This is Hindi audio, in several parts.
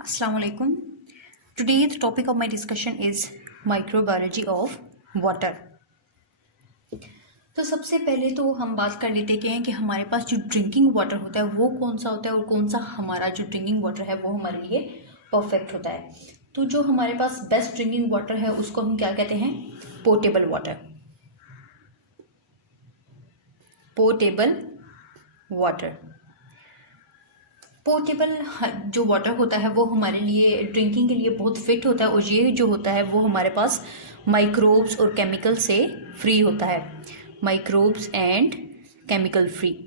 Assalamu alaikum. Today the topic of my discussion is microbiology of water. तो सबसे पहले तो हम बात कर लेते हैं कि हमारे पास जो ड्रिंकिंग वाटर होता है वो कौन सा होता है और कौन सा हमारा जो ड्रिंकिंग वाटर है वो हमारे लिए परफेक्ट होता है। तो जो हमारे पास बेस्ट ड्रिंकिंग वाटर है उसको हम क्या कहते हैं? Portable water. Portable water portable जो वाटर होता है वो हमारे लिए ड्रिंकिंग के लिए बहुत फिट होता है और ये जो होता है वो हमारे पास माइक्रोब्स और केमिकल से फ्री होता है। Microbes and chemical free.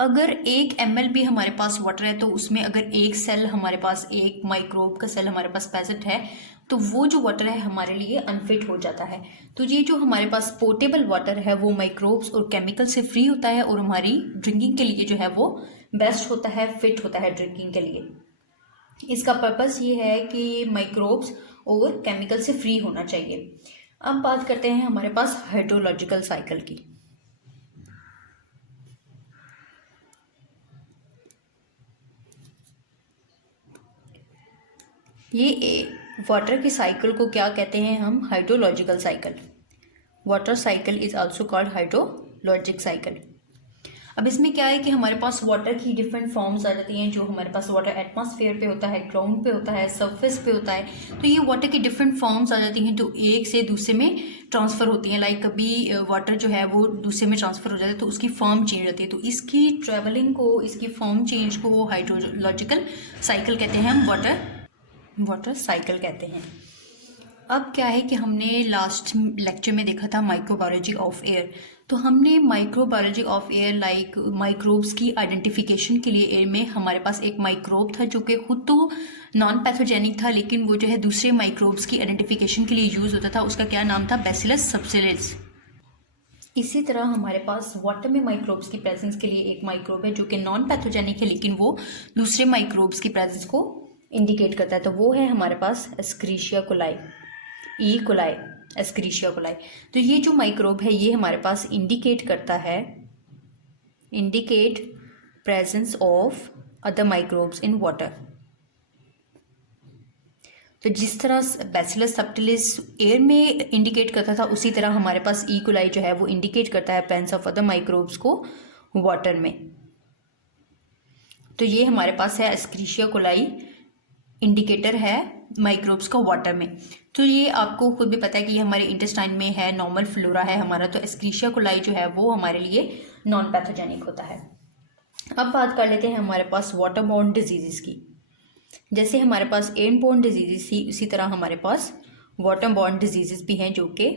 अगर 1 ml भी हमारे पास वाटर है तो उसमें अगर एक सेल हमारे पास, एक माइक्रोब का सेल हमारे पास प्रेजेंट है तो वो जो वाटर है हमारे लिए अनफिट हो जाता है। तो ये जो हमारे पास पोर्टेबल वाटर है वो माइक्रोब्स और केमिकल से फ्री होता है और हमारी ड्रिंकिंग के लिए जो है वो बेस्ट होता है, फिट होता है ड्रिंकिंग के लिए। इसका पर्पस ये है कि माइक्रोब्स और केमिकल से फ्री होना चाहिए। अब बात करते हैं हमारे पास हाइड्रोलॉजिकल साइकिल की। ये वाटर की साइकिल को क्या कहते हैं हम? Hydrological cycle. Water cycle is also called hydrologic cycle. अब इसमें क्या है कि हमारे पास वाटर की डिफरेंट फॉर्म्स आ जाती हैं। जो हमारे पास वाटर एटमॉस्फेयर पे होता है, ग्राउंड पे होता है, सरफेस पे होता है। तो ये वाटर की डिफरेंट फॉर्म्स आ जाती हैं जो एक से दूसरे में ट्रांसफ़र होती हैं। लाइक कभी वाटर जो है वो दूसरे में ट्रांसफ़र हो जाता है तो उसकी फॉर्म चेंज होती है। तो इसकी ट्रेवलिंग को, इसकी फॉर्म चेंज को वो हाइड्रोलॉजिकल साइकिल कहते हैं, हम वाटर साइकिल कहते हैं। अब क्या है कि हमने लास्ट लेक्चर में देखा था माइक्रोबायोलॉजी ऑफ एयर। तो हमने microbiology of air like microbes की आइडेंटिफिकेशन के लिए एयर में हमारे पास एक माइक्रोब था जो कि खुद तो नॉन पैथोजेनिक था, लेकिन वो जो है दूसरे माइक्रोब्स की आइडेंटिफिकेशन के लिए यूज़ होता था। उसका क्या नाम था? Bacillus subtilis. इसी तरह हमारे पास वाटर में माइक्रोब्स की प्रेजेंस के लिए एक माइक्रोब है जो कि नॉन पैथोजेनिक है, लेकिन वो दूसरे माइक्रोब्स की प्रेजेंस को इंडिकेट करता है। तो वो है हमारे पास एस्क्रिशिया कोलाई, ई कोलाई, एस्क्रिशिया कोलाई। तो ये जो माइक्रोब है ये हमारे पास इंडिकेट करता है, indicate presence of other microbes in water. तो जिस तरह बैसिलस सबटिलिस एयर में इंडिकेट करता था उसी तरह हमारे पास ई कोलाई जो है वो इंडिकेट करता है प्रेजेंस ऑफ अदर माइक्रोब्स को वाटर में। तो ये हमारे पास है एस्क्रिशिया कोलाई, इंडिकेटर है माइक्रोब्स का वाटर में। तो ये आपको खुद भी पता है कि ये हमारे इंटेस्टाइन में है, नॉर्मल फ्लोरा है हमारा। तो एस्क्रिशिया कोलाई जो है वो हमारे लिए नॉन पैथोजेनिक होता है। अब बात कर लेते हैं हमारे पास वाटर बॉर्न डिजीजेस की। जैसे हमारे पास एयर बॉर्न डिजीजेस थी उसी तरह हमारे पास वाटर बॉर्न डिजीजेस भी हैं जो कि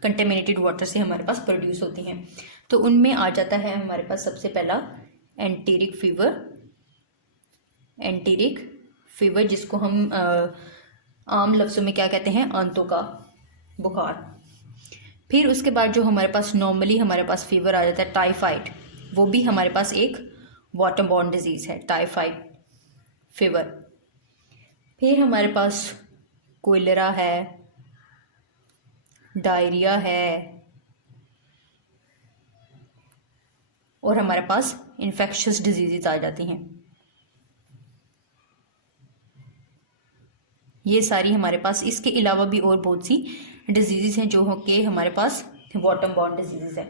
कंटेमिनेटेड वाटर से हमारे पास प्रोड्यूस होती हैं। तो उनमें आ जाता है हमारे पास सबसे पहला एंटेरिक फीवर। एंटेरिक फीवर जिसको हम आम लफ्ज़ों में क्या कहते हैं? आंतों का बुखार। फिर उसके बाद जो हमारे पास नॉर्मली हमारे पास फीवर आ जाता है टाइफाइड, वो भी हमारे पास एक वाटर बॉर्न डिजीज़ है, टाइफाइड फीवर। फिर हमारे पास कोलेरा है, डायरिया है और हमारे पास इन्फेक्शियस डिजीज़ आ जाती हैं। ये सारी हमारे पास, इसके अलावा भी और बहुत सी डिजीज़ हैं जो कि हमारे पास वाटर बॉर्न डिजीज़ है।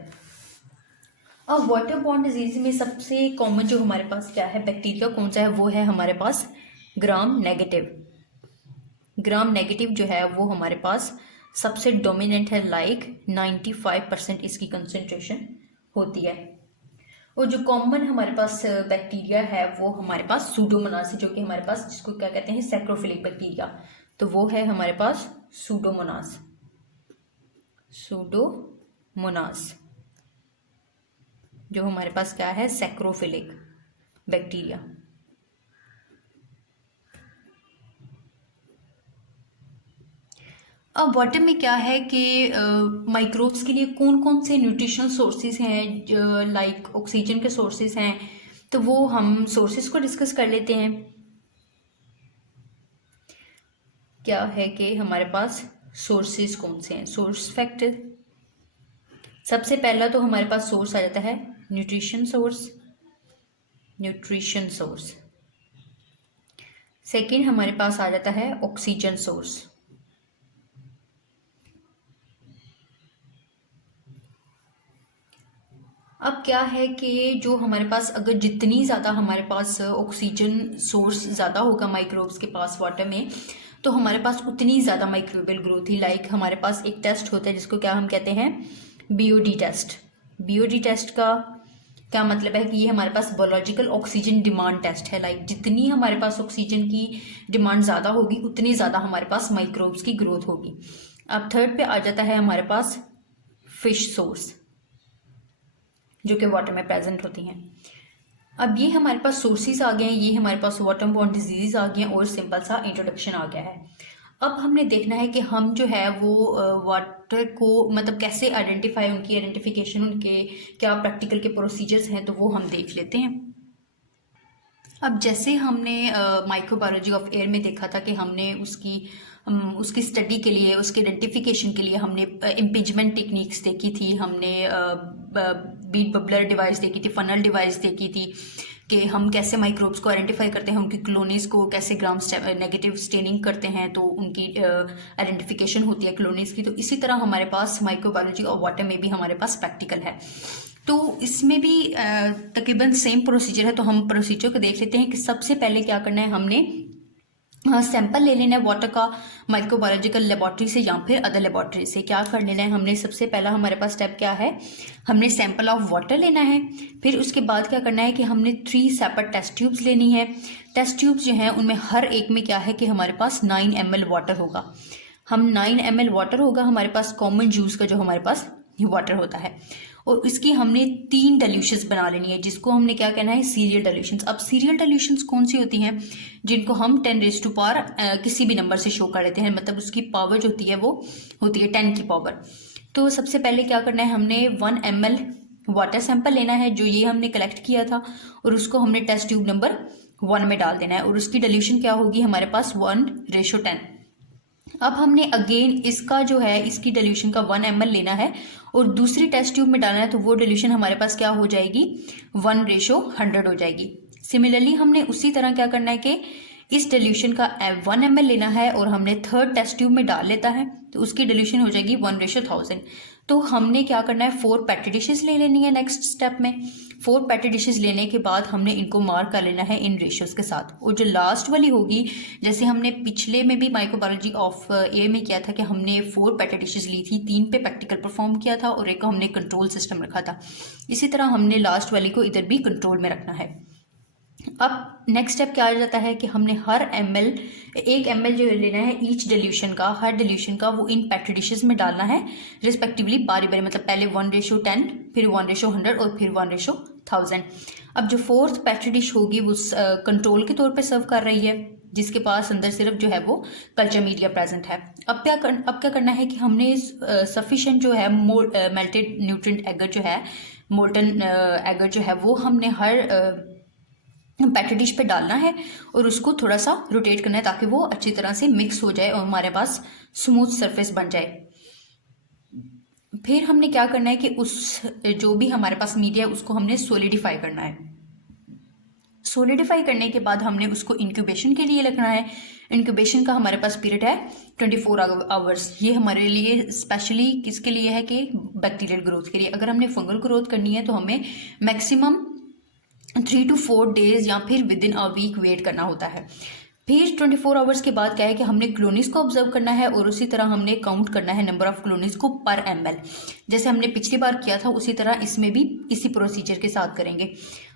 अब वाटर बॉर्न डिजीज़ में सबसे कॉमन जो हमारे पास क्या है, बैक्टीरिया कौन सा है? वो है हमारे पास ग्राम नेगेटिव। ग्राम नेगेटिव जो है वो हमारे पास सबसे डोमिनेंट है, लाइक 95% इसकी कंसंट्रेशन होती है। और जो कॉमन हमारे पास बैक्टीरिया है वो हमारे पास सूडोमोनास है, जो कि हमारे पास जिसको क्या कहते हैं? सैक्रोफिलिक बैक्टीरिया। तो वो है हमारे पास सूडोमोनास, सूडोमोनास जो हमारे पास क्या है? सैक्रोफिलिक बैक्टीरिया। अब वाटर में क्या है कि माइक्रोब्स के लिए कौन कौन से न्यूट्रिशनल सोर्सेज हैं, लाइक ऑक्सीजन के सोर्सेज हैं। तो वो हम सोर्सेज को डिस्कस कर लेते हैं। क्या है कि हमारे पास सोर्सेज कौन से हैं? Source factor. सबसे पहला तो हमारे पास सोर्स आ जाता है न्यूट्रिशन सोर्स। सेकंड हमारे पास आ जाता है ऑक्सीजन सोर्स। अब क्या है कि जो हमारे पास अगर जितनी ज़्यादा हमारे पास ऑक्सीजन सोर्स ज़्यादा होगा माइक्रोब्स के पास वाटर में, तो हमारे पास उतनी ज़्यादा माइक्रोबियल ग्रोथ ही। लाइक हमारे पास एक टेस्ट होता है जिसको क्या हम कहते हैं, बीओडी टेस्ट। बीओडी टेस्ट का क्या मतलब है कि ये हमारे पास बायोलॉजिकल ऑक्सीजन डिमांड टेस्ट है। लाइक जितनी हमारे पास ऑक्सीजन की डिमांड ज़्यादा होगी उतनी ज़्यादा हमारे पास माइक्रोब्स की ग्रोथ होगी। अब थर्ड पे आ जाता है हमारे पास फिश सोर्स, जो कि वाटर में प्रेजेंट होती हैं। अब ये हमारे पास सोर्सेज आ गए हैं, ये हमारे पास वाटर बॉर्न डिजीज आ गए हैं और सिंपल सा इंट्रोडक्शन आ गया है। अब हमने देखना है कि हम जो है वो वाटर को मतलब कैसे आइडेंटिफाई, उनकी आइडेंटिफिकेशन, उनके क्या प्रैक्टिकल के प्रोसीजर्स हैं, तो वो हम देख लेते हैं। अब जैसे हमने माइक्रोबायोलॉजी ऑफ एयर में देखा था कि हमने उसकी स्टडी के लिए, उसके आइडेंटिफिकेशन के लिए हमने इम्पिंजमेंट टेक्निक्स देखी थी, हमने बीट बबलर डिवाइस देखी थी, फनल डिवाइस देखी थी कि हम कैसे माइक्रोब्स को आइडेंटिफाई करते हैं, उनकी कॉलोनीज़ को कैसे ग्राम नेगेटिव स्टेनिंग करते हैं तो उनकी आइडेंटिफिकेशन होती है कॉलोनीज़ की। तो इसी तरह हमारे पास माइक्रोबायोलॉजी ऑफ वाटर में भी हमारे पास प्रैक्टिकल है, तो इसमें भी तकरीबन सेम प्रोसीजर है। तो हम प्रोसीजर को देख लेते हैं कि सबसे पहले क्या करना है, हमने सैंपल ले लेना है वाटर का माइक्रोबायोलॉजिकल लेबॉर्ट्री से या फिर अदर लेबॉर्ट्री से। क्या कर लेना है हमने, सबसे पहला हमारे पास स्टेप क्या है, हमने सैंपल ऑफ वाटर लेना है। फिर उसके बाद क्या करना है कि हमने 3 सेपरेट टेस्ट ट्यूब्स लेनी है। टेस्ट ट्यूब्स जो हैं उनमें हर एक में क्या है कि हमारे पास 9 ml वाटर होगा। 9 ml वाटर होगा हमारे पास, कॉमन जूस का जो हमारे पास वाटर होता है, और इसकी हमने 3 डिल्यूशंस बना लेनी है, जिसको हमने क्या कहना है, सीरियल डिल्यूशंस। अब सीरियल डिल्यूशंस कौन सी होती हैं, जिनको हम 10 रेज़ टू पावर किसी भी नंबर से शो कर लेते हैं, मतलब उसकी पावर जो होती है वो होती है 10 की पावर। तो सबसे पहले क्या करना है, हमने 1 ml वाटर सैंपल लेना है जो ये हमने कलेक्ट किया था, और उसको हमने टेस्ट ट्यूब नंबर 1 में डाल देना है, और उसकी डिल्यूशन क्या होगी हमारे पास 1:10। अब हमने अगेन इसका जो है, इसकी डिल्यूशन का 1 ml लेना है और दूसरी टेस्ट ट्यूब में डालना है, तो वो डिल्यूशन हमारे पास क्या हो जाएगी, 1:100 हो जाएगी। सिमिलरली हमने उसी तरह क्या करना है कि इस डिल्यूशन का 1 ml लेना है और हमने थर्ड टेस्ट ट्यूब में डाल लेता है, तो उसकी डिल्यूशन हो जाएगी 1:1000। तो हमने क्या करना है, 4 पेट्री डिशेज ले लेनी है नेक्स्ट स्टेप में। 4 पेट्री डिशेज लेने के बाद हमने इनको मार्क कर लेना है इन रेशियोज के साथ, और जो लास्ट वाली होगी, जैसे हमने पिछले में भी माइक्रोबायोलॉजी ऑफ एयर में किया था कि हमने 4 पेट्री डिशेज ली थी, 3 पे प्रैक्टिकल परफॉर्म किया था और एक को हमने कंट्रोल सिस्टम रखा था, इसी तरह हमने लास्ट वाली को इधर भी कंट्रोल में रखना है। अब नेक्स्ट स्टेप क्या आ जाता है कि हमने हर एक ml जो लेना है ईच डिल्यूशन का, हर डिल्यूशन का वो इन पेट्री डिशेज में डालना है रिस्पेक्टिवली, बारी बारी, मतलब पहले 1:10, फिर 1:100 और फिर 1:1000। अब जो 4th पेट्री डिश होगी वो कंट्रोल के तौर पे सर्व कर रही है, जिसके पास अंदर सिर्फ जो है वो कल्चर मीडिया प्रेजेंट है। अब क्या करना है कि हमने सफिशिएंट जो है मेल्टेड न्यूट्रिएंट एगर जो है, मोल्टन एगर जो है, वो हमने हर पेट्री डिश पे डालना है और उसको थोड़ा सा रोटेट करना है ताकि वो अच्छी तरह से मिक्स हो जाए और हमारे पास स्मूथ सरफेस बन जाए। फिर हमने क्या करना है कि उस जो भी हमारे पास मीडिया है उसको हमने सोलिडिफाई करना है। सोलिडिफाई करने के बाद हमने उसको इंक्यूबेशन के लिए रखना है। इंक्यूबेशन का हमारे पास पीरियड है 24 आवर्स। ये हमारे लिए स्पेशली किसके लिए है कि बैक्टीरियल ग्रोथ के लिए। अगर हमने फंगल ग्रोथ करनी है तो हमें मैक्सिमम 3 to 4 डेज या फिर within a week wait करना होता है। फिर 24 आवर्स के बाद क्या है कि हमने क्लोनीज को ऑब्जर्व करना है और उसी तरह हमने काउंट करना है नंबर ऑफ क्लोनीज को पर ml। जैसे हमने पिछली बार किया था उसी तरह इसमें भी इसी प्रोसीजर के साथ करेंगे।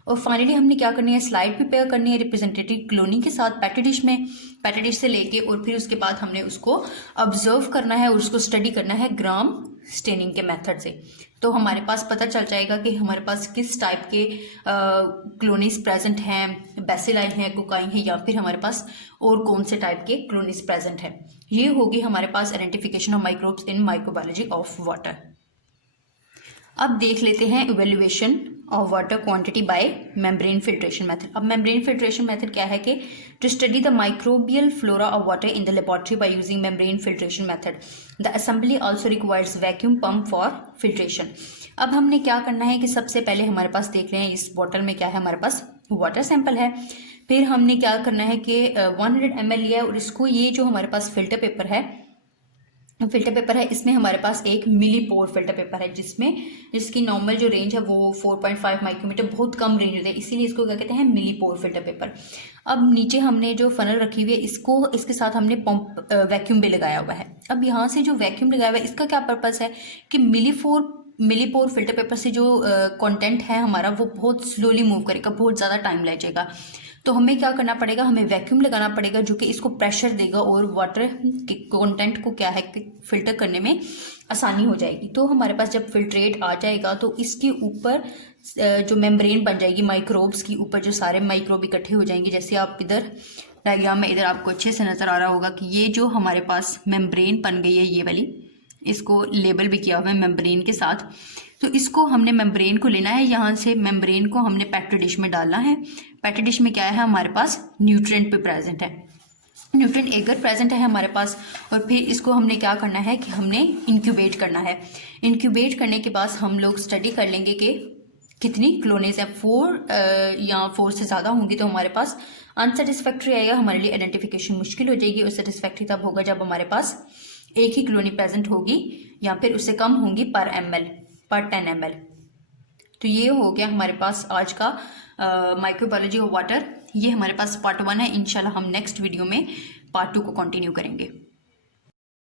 और फाइनली हमने क्या करनी है, स्लाइड प्रिपेयर करनी है रिप्रेजेंटेटिव क्लोनी के साथ पेट्री डिश में, पेट्री डिश से लेके, और फिर उसके बाद हमने उसको ऑब्जर्व करना है और उसको स्टडी करना है ग्राम स्टेनिंग के मेथड से। तो हमारे पास पता चल जाएगा कि हमारे पास किस टाइप के क्लोनीज प्रेजेंट हैं, बेसिलाई हैं, कोकाइन है, या फिर हमारे पास और कौन से टाइप के क्लोनीज प्रेजेंट हैं। ये होगी हमारे पास identification of microbes in microbiology of water. अब देख लेते हैं evaluation of water quantity by membrane filtration method. अब मेम्ब्रेन फिल्ट्रेशन मेथड क्या है कि to study the microbial flora of water in the laboratory by using membrane filtration method. The assembly also requires vacuum pump for filtration. अब हमने क्या करना है कि सबसे पहले हमारे पास देख रहे हैं इस बॉटल में क्या है, हमारे पास वाटर सैंपल है। फिर हमने क्या करना है कि 100 ml लिया है और इसको, ये जो हमारे पास फिल्टर पेपर है इसमें हमारे पास एक मिली पोर फिल्टर पेपर है जिसकी नॉर्मल जो रेंज है वो 4.5 माइक्रोमीटर, बहुत कम रेंज होती है, इसीलिए इसको क्या कहते हैं, मिली पोर फिल्टर पेपर। अब नीचे हमने जो फनल रखी हुई है इसके साथ हमने पंप वैक्यूम भी लगाया हुआ है। अब यहाँ से जो वैक्यूम लगाया हुआ है इसका क्या पर्पस है कि मिली पोर फिल्टर पेपर से जो कंटेंट है हमारा वो बहुत स्लोली मूव करेगा, बहुत ज़्यादा टाइम लगेगा। तो हमें क्या करना पड़ेगा, हमें वैक्यूम लगाना पड़ेगा जो कि इसको प्रेशर देगा और वाटर के कंटेंट को क्या है कि फिल्टर करने में आसानी हो जाएगी। तो हमारे पास जब फिल्ट्रेट आ जाएगा तो इसके ऊपर जो मेम्ब्रेन बन जाएगी माइक्रोब्स की ऊपर, जो सारे माइक्रोब इकट्ठे हो जाएंगे। जैसे आप इधर डायग्राम में इधर आपको अच्छे से नज़र आ रहा होगा कि ये जो हमारे पास मेम्ब्रेन बन गई है ये वाली, इसको लेबल भी किया हुआ है मेम्ब्रेन के साथ। तो इसको हमने मेम्ब्रेन को लेना है, यहाँ से मेम्ब्रेन को हमने पेट्री डिश में डालना है। पेट्री डिश में क्या है, हमारे पास न्यूट्रिएंट भी प्रेजेंट है, न्यूट्रिएंट एगर प्रेजेंट है हमारे पास। और फिर इसको हमने क्या करना है कि हमने इंक्यूबेट करना है। इंक्यूबेट करने के बाद हम लोग स्टडी कर लेंगे कि कितनी कॉलोनीज है, 4 या 4 से ज़्यादा होंगी तो हमारे पास अनसेटिस्फैक्ट्री आएगा, हमारे लिए आइडेंटिफिकेशन मुश्किल हो जाएगी। और सेटिस्फैक्ट्री तब होगा जब हमारे पास एक ही कॉलोनी प्रेजेंट होगी या फिर उससे कम होंगी पर 10 ml। तो ये हो गया हमारे पास आज का माइक्रोबायोलॉजी ऑफ वाटर। ये हमारे पास पार्ट 1 है। इंशाल्लाह हम नेक्स्ट वीडियो में पार्ट 2 को कंटिन्यू करेंगे।